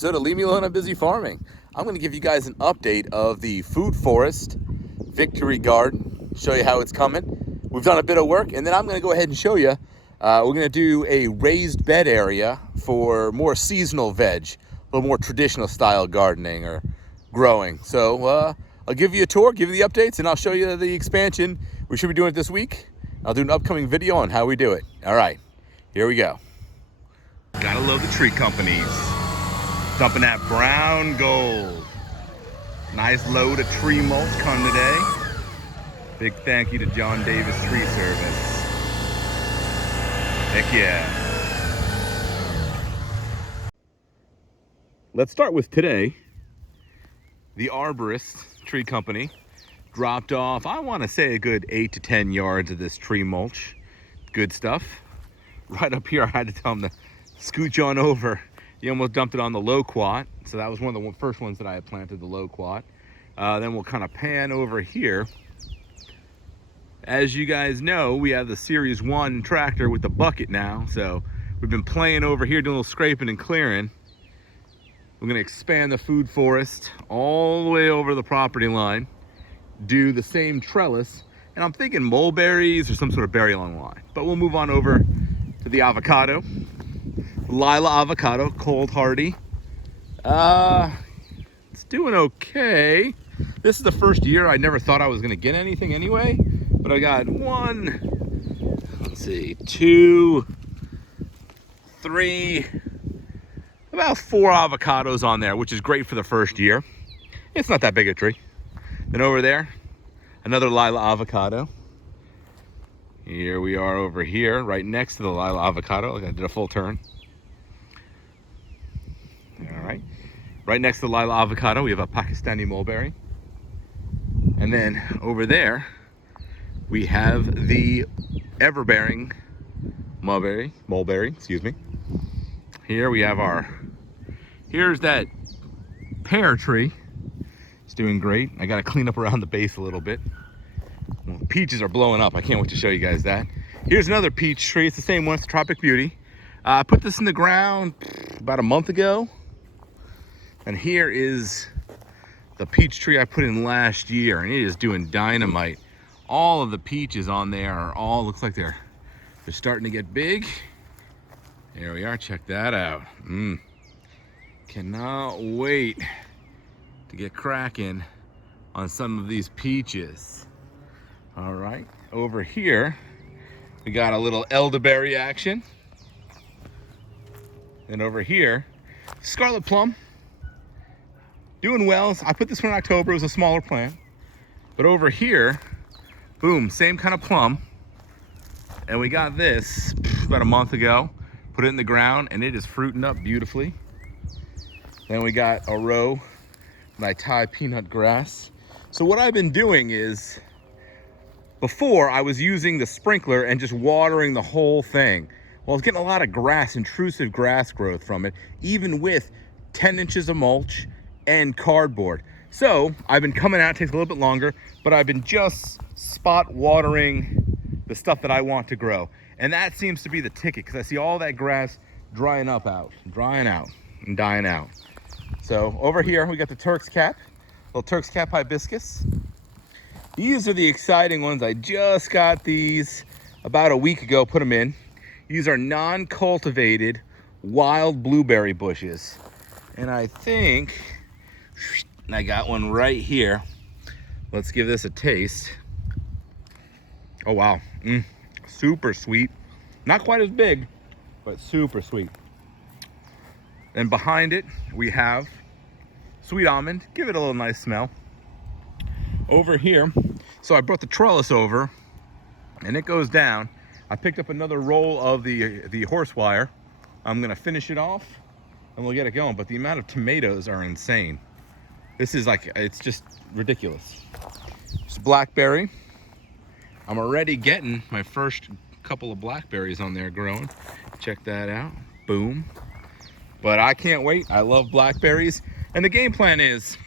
episode of Leave Me Alone, I'm Busy Farming. I'm going to give you guys an update of the food forest victory garden, show you how it's coming. We've done a bit of work, and then I'm going to go ahead and show you. We're going to do a raised bed area for more seasonal veg, a little more traditional style gardening or growing. So I'll give you a tour, give you the updates, and I'll show you the expansion. We should be doing it this week. I'll do an upcoming video on how we do it. All right, here we go. Gotta love the tree companies. Dumping that brown gold. Nice load of tree mulch coming today. Big thank you to John Davis Tree Service. Heck yeah. Let's start with today. The Arborist Tree Company dropped off, I want to say, a good 8 to 10 yards of this tree mulch. Good stuff. Right up here, I had to tell them to scooch on over. He almost dumped it on the loquat. So that was one of the first ones that I had planted, the loquat. Then we'll kind of pan over here. As you guys know, we have the Series 1 tractor with the bucket now. So we've been playing over here, doing a little scraping and clearing. We're gonna expand the food forest all the way over the property line, do the same trellis, and I'm thinking mulberries or some sort of berry along the line. But we'll move on over to the avocado. Lila avocado, cold hardy. It's doing okay. This is the first year I never thought I was gonna get anything anyway, but I got two, three, about 4 avocados on there, which is great for the first year. It's not that big a tree. Then over there, another Lila avocado. Here we are over here, right next to the Lila avocado. Look, I did a full turn. All right. Right next to the Lila avocado, we have a Pakistani mulberry. And then over there, we have the ever-bearing mulberry, excuse me. Here we have here's that pear tree. It's doing great. I got to clean up around the base a little bit. Well, the peaches are blowing up. I can't wait to show you guys that. Here's another peach tree. It's the same one. It's Tropic Beauty. I put this in the ground about a month ago. And here is the peach tree I put in last year, and it is doing dynamite. All of the peaches on there are all, looks like they're starting to get big. There we are, check that out. Cannot wait to get cracking on some of these peaches. All right, over here, we got a little elderberry action. And over here, scarlet plum. Doing well. I put this one in October. It was a smaller plant. But over here, boom, same kind of plum. And we got this about a month ago. Put it in the ground, and it is fruiting up beautifully. Then we got a row of my Thai peanut grass. So what I've been doing is, before I was using the sprinkler and just watering the whole thing. Well, I was getting a lot of grass, intrusive grass growth from it, even with 10 inches of mulch and cardboard. So I've been coming out, it takes a little bit longer, but I've been just spot watering the stuff that I want to grow. And that seems to be the ticket, because I see all that grass drying out and dying out. So over here, we got the Turk's Cap, little Turk's Cap hibiscus. These are the exciting ones. I just got these about a week ago, put them in. These are non-cultivated wild blueberry bushes. And I think I got one right here. Let's give this a taste. Oh, wow. Super sweet. Not quite as big, but super sweet. And behind it, we have sweet almond. Give it a little nice smell. Over here, so I brought the trellis over, and it goes down. I picked up another roll of the horse wire. I'm gonna finish it off, and we'll get it going. But the amount of tomatoes are insane. This is like, it's just ridiculous. It's blackberry. I'm already getting my first couple of blackberries on there growing. Check that out. Boom. But I can't wait. I love blackberries. And the game plan is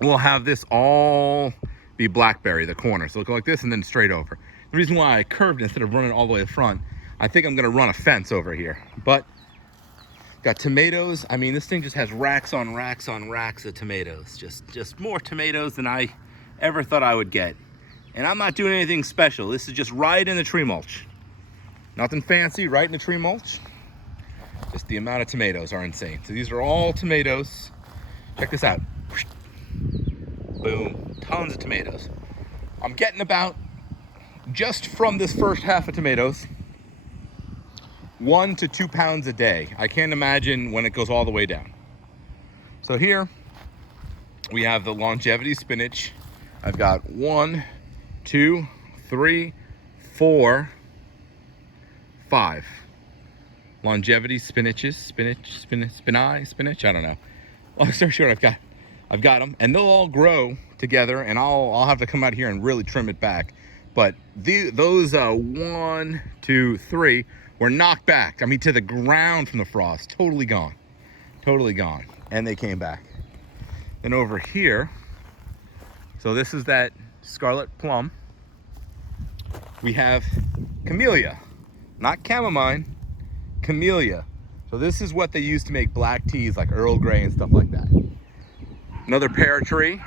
we'll have this all be blackberry, the corner. So it'll go like this and then straight over. The reason why I curved instead of running all the way to the front, I think I'm gonna run a fence over here. But Got tomatoes. I mean, this thing just has racks on racks on racks of tomatoes. Just more tomatoes than I ever thought I would get. And I'm not doing anything special. This is just right in the tree mulch. Nothing fancy, right in the tree mulch. Just the amount of tomatoes are insane. So these are all tomatoes. Check this out. Boom, tons of tomatoes. I'm getting about, just from this first half of tomatoes, 1 to 2 pounds a day. I can't imagine when it goes all the way down. So here we have the longevity spinach. I've got 1, 2, 3, 4, 5 longevity spinach, I don't know. Long story short, I've got them, and they'll all grow together, and I'll have to come out here and really trim it back. But those 1, 2, 3 were knocked back. I mean, to the ground from the frost. Totally gone. And they came back. Then over here, so this is that scarlet plum. We have camellia, not chamomile, camellia. So this is what they use to make black teas like Earl Grey and stuff like that. Another pear tree.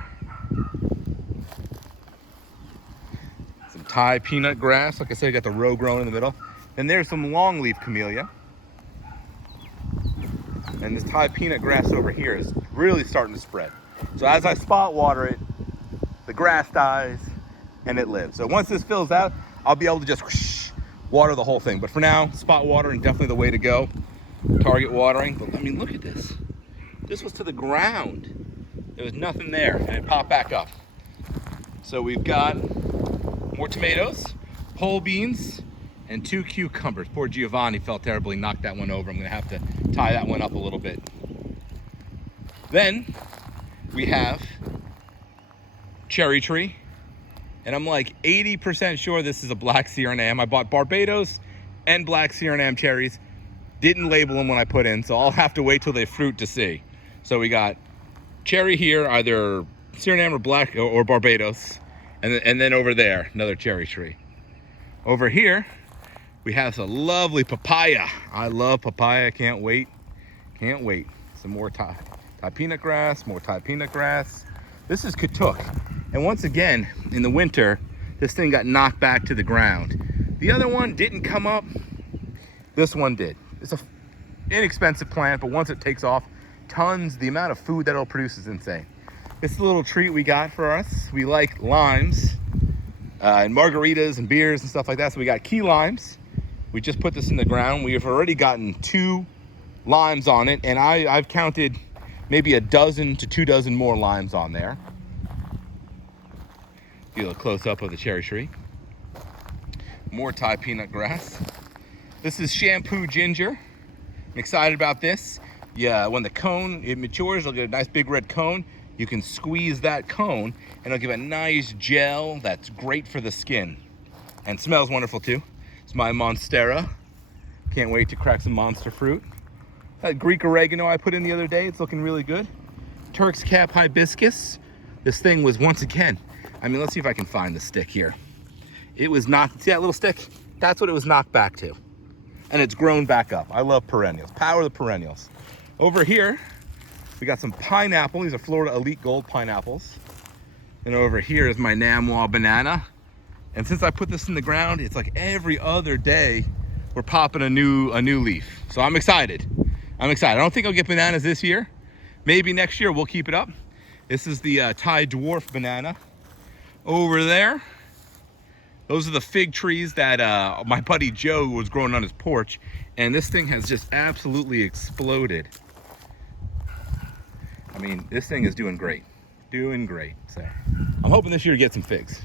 Some Thai peanut grass. Like I said, you got the row growing in the middle. Then there's some longleaf camellia. And this Thai peanut grass over here is really starting to spread. So as I spot water it, the grass dies and it lives. So once this fills out, I'll be able to just whoosh, water the whole thing. But for now, spot watering definitely the way to go. Target watering. But I mean, look at this. This was to the ground. There was nothing there and it popped back up. So we've got more tomatoes, pole beans, and 2 cucumbers. Poor Giovanni felt terribly, knocked that one over. I'm gonna have to tie that one up a little bit. Then we have cherry tree. And I'm like 80% sure this is a black Suriname. I bought Barbados and black Suriname cherries. Didn't label them when I put in, so I'll have to wait till they fruit to see. So we got cherry here, either Suriname or black or Barbados. And then over there, another cherry tree. Over here, we have some lovely papaya. I love papaya, can't wait. Some more Thai peanut grass, more Thai peanut grass. This is Katuk. And once again, in the winter, this thing got knocked back to the ground. The other one didn't come up. This one did. It's an inexpensive plant, but once it takes off, the amount of food that it'll produce is insane. It's a little treat we got for us. We like limes and margaritas and beers and stuff like that. So we got key limes. We just put this in the ground. We have already gotten 2 limes on it, and I've counted maybe a dozen to 2 dozen more limes on there. Get a close up of the cherry tree. More Thai peanut grass. This is shampoo ginger. I'm excited about this. Yeah, when the cone, it matures, it'll get a nice big red cone. You can squeeze that cone and it'll give a nice gel that's great for the skin. And smells wonderful too. It's my Monstera. Can't wait to crack some monster fruit. That Greek oregano I put in the other day, it's looking really good. Turk's cap hibiscus. This thing was once again, I mean, let's see if I can find the stick here. It was knocked, see that little stick? That's what it was knocked back to. And it's grown back up. I love perennials, power of the perennials. Over here, we got some pineapple. These are Florida Elite Gold pineapples. And over here is my Namwa banana. And since I put this in the ground, it's like every other day we're popping a new leaf. So I'm excited. I don't think I'll get bananas this year. Maybe next year we'll keep it up. This is the Thai dwarf banana. Over there, those are the fig trees that my buddy Joe was growing on his porch. And this thing has just absolutely exploded. I mean, this thing is doing great. So I'm hoping this year to get some figs.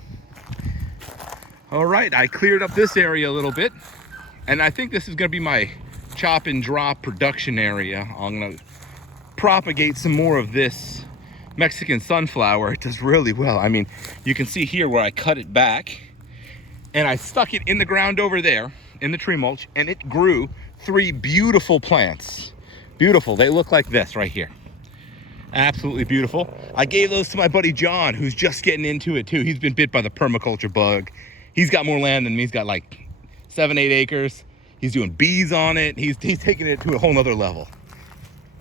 All right, I cleared up this area a little bit. And I think this is gonna be my chop and drop production area. I'm gonna propagate some more of this Mexican sunflower. It does really well. I mean, you can see here where I cut it back and I stuck it in the ground over there in the tree mulch, and it grew 3 beautiful plants. Beautiful, they look like this right here. Absolutely beautiful. I gave those to my buddy John, who's just getting into it too. He's been bit by the permaculture bug. He's got more land than me. He's got like 7-8 acres. He's doing bees on it. He's taking it to a whole nother level.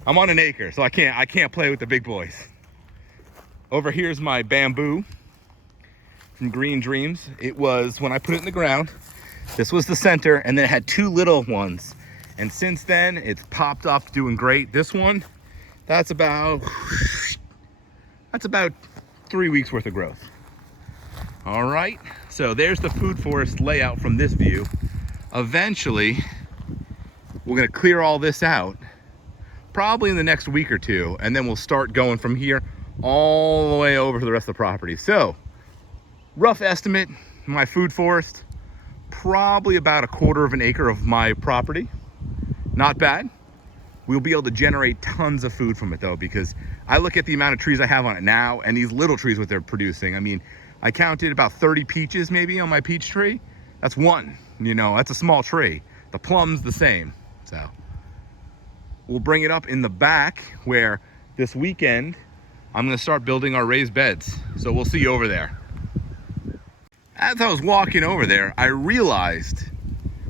I'm on an acre, so I can't play with the big boys. Over here's my bamboo from Green Dreams. It was, when I put it in the ground, this was the center, and then it had 2 little ones. And since then, it's popped up doing great. This one, that's about 3 weeks worth of growth. All right, so there's the food forest layout from this view. Eventually, we're gonna clear all this out, probably in the next week or 2, and then we'll start going from here all the way over to the rest of the property. So, rough estimate, my food forest, probably about 1/4 of an acre of my property. Not bad. We'll be able to generate tons of food from it though, because I look at the amount of trees I have on it now, and these little trees, what they're producing. I mean, I counted about 30 peaches maybe on my peach tree. That's one, you know, that's a small tree. The plum's the same. So we'll bring it up in the back, where this weekend I'm gonna start building our raised beds. So we'll see you over there. As I was walking over there, I realized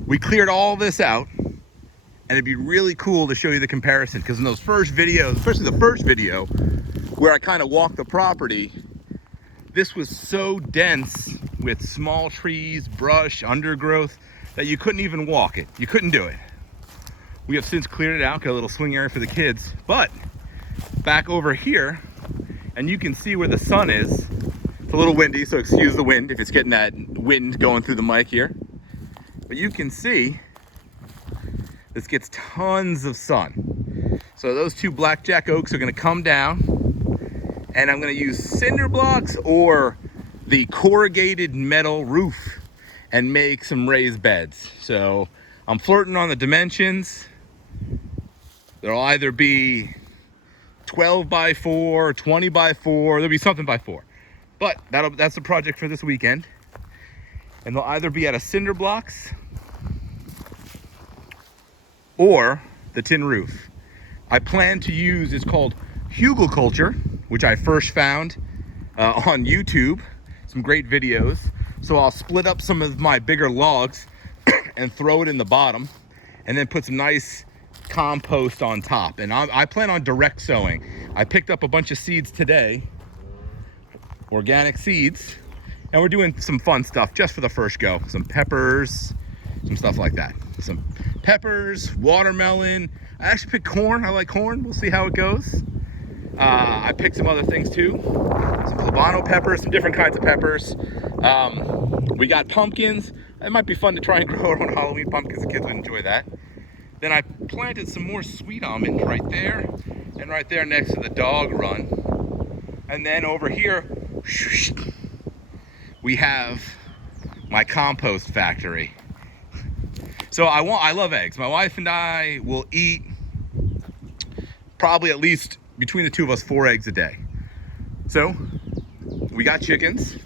we cleared all this out, and it'd be really cool to show you the comparison, because in those first videos, especially the first video where I kind of walked the property, this was so dense with small trees, brush, undergrowth, that you couldn't even walk it. You couldn't do it. We have since cleared it out, got a little swing area for the kids. But back over here, and you can see where the sun is. It's a little windy, so excuse the wind if it's getting that wind going through the mic here. But you can see this gets tons of sun. So those 2 blackjack oaks are gonna come down, and I'm gonna use cinder blocks or the corrugated metal roof and make some raised beds. So I'm flirting on the dimensions. There'll either be 12 by 4, 20 by 4, there'll be something by 4. But that's the project for this weekend. And they'll either be out of cinder blocks or the tin roof. I plan to use, it's called hugelkultur, which I first found on YouTube, some great videos. So I'll split up some of my bigger logs and throw it in the bottom, and then put some nice compost on top. And I plan on direct sowing. I picked up a bunch of seeds today, organic seeds, and we're doing some fun stuff just for the first go. Some peppers, some stuff like that. Some peppers, watermelon. I actually picked corn. I like corn. We'll see how it goes. I picked some other things too. Some Habano peppers, some different kinds of peppers. We got pumpkins. It might be fun to try and grow our own Halloween pumpkins. The kids would enjoy that. Then I planted some more sweet almond right there, and right there next to the dog run. And then over here, we have my compost factory. So I love eggs. My wife and I will eat probably at least between the 2 of us 4 eggs a day. So we got chickens.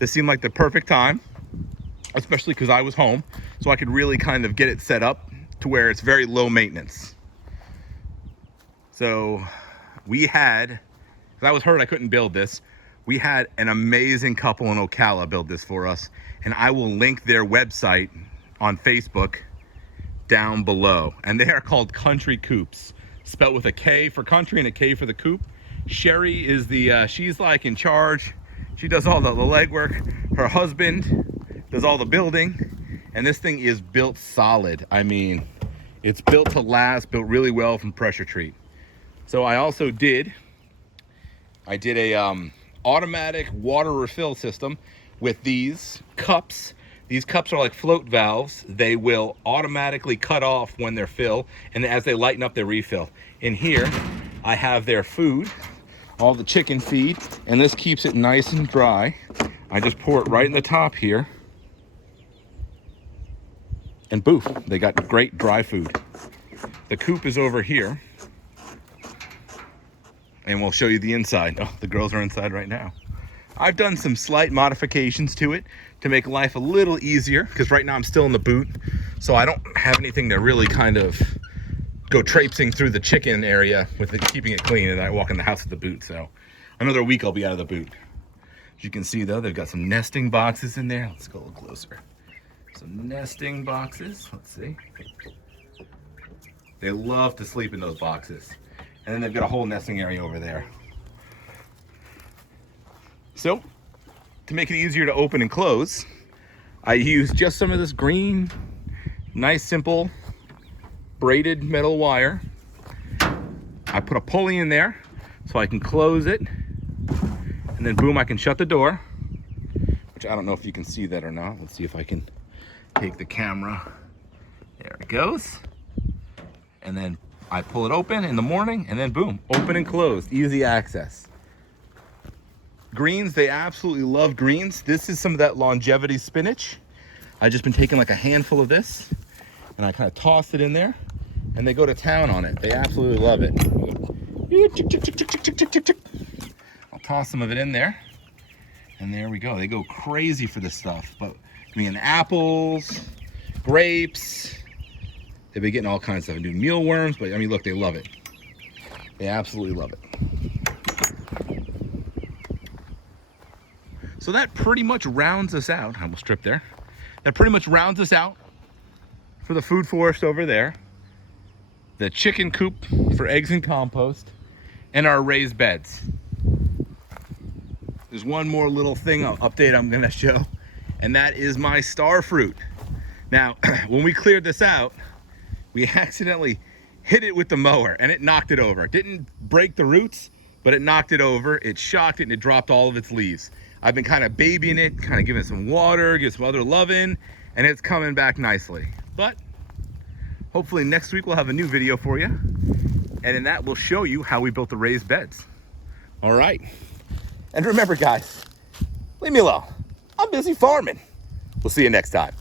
This seemed like the perfect time, especially because I was home, so I could really kind of get it set up to where it's very low maintenance. So we had, because I was hurt I couldn't build this, we had an amazing couple in Ocala build this for us, and I will link their website on Facebook down below. And they are called Country Coops, spelled with a K for country and a K for the coop. Sherry is the, she's like in charge. She does all the legwork. Her husband does all the building, and this thing is built solid. I mean, it's built to last, built really well from pressure treat. So I also did a automatic water refill system with these cups. These cups are like float valves. They will automatically cut off when they're filled, and as they lighten up, they refill. In here, I have their food, all the chicken feed, and this keeps it nice and dry. I just pour it right in the top here, and boof, they got great dry food. The coop is over here, and we'll show you the inside. Oh, the girls are inside right now. I've done some slight modifications to it to make life a little easier, because right now I'm still in the boot, so I don't have anything to really kind of go traipsing through the chicken area with it, keeping it clean, and I walk in the house with the boot. So another week I'll be out of the boot. As you can see though, they've got some nesting boxes in there. Let's go a little closer. Some nesting boxes. Let's see. They love to sleep in those boxes. And then they've got a whole nesting area over there. So, to make it easier to open and close, I use just some of this green, nice, simple, braided metal wire. I put a pulley in there so I can close it. And then boom, I can shut the door. Which I don't know if you can see that or not. Let's see if I can take the camera. There it goes. And then I pull it open in the morning and then boom, open and closed, easy access. Greens, they absolutely love greens. This is some of that longevity spinach. I've just been taking like a handful of this and I kind of toss it in there and they go to town on it. They absolutely love it. I'll toss some of it in there and there we go. They go crazy for this stuff. But I mean, apples, grapes, they've been getting all kinds of stuff. Doing mealworms, but I mean, look, they love it. They absolutely love it. So that pretty much rounds us out. I will strip there. That pretty much rounds us out for the food forest over there, the chicken coop for eggs and compost, and our raised beds. There's one more little thing update I'm gonna show, and that is my star fruit. Now, when we cleared this out, we accidentally hit it with the mower and it knocked it over. It didn't break the roots, but it knocked it over. It shocked it and it dropped all of its leaves. I've been kind of babying it, kind of giving it some water, give some other loving, and it's coming back nicely. But hopefully next week we'll have a new video for you. And in that we'll show you how we built the raised beds. All right. And remember guys, leave me alone. I'm busy farming. We'll see you next time.